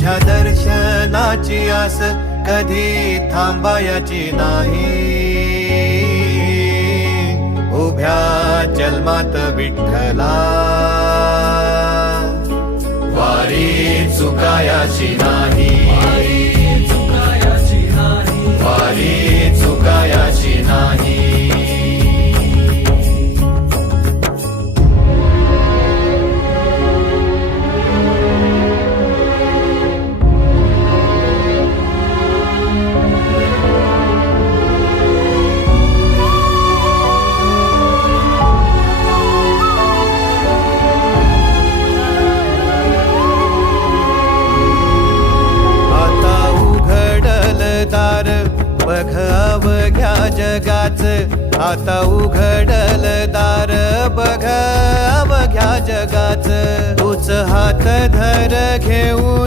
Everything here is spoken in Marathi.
तुझ्या दर्शनाची आस कधी थांबायची नाही. उभ्या जन्मात विठ्ठला वारी चुकायाची नाही. वारी चुकायाची नाही. दार बघ अवघ्या जगाच. आता उघडल दार बघ अवघ्या जगाच. तूच हात धर घेऊन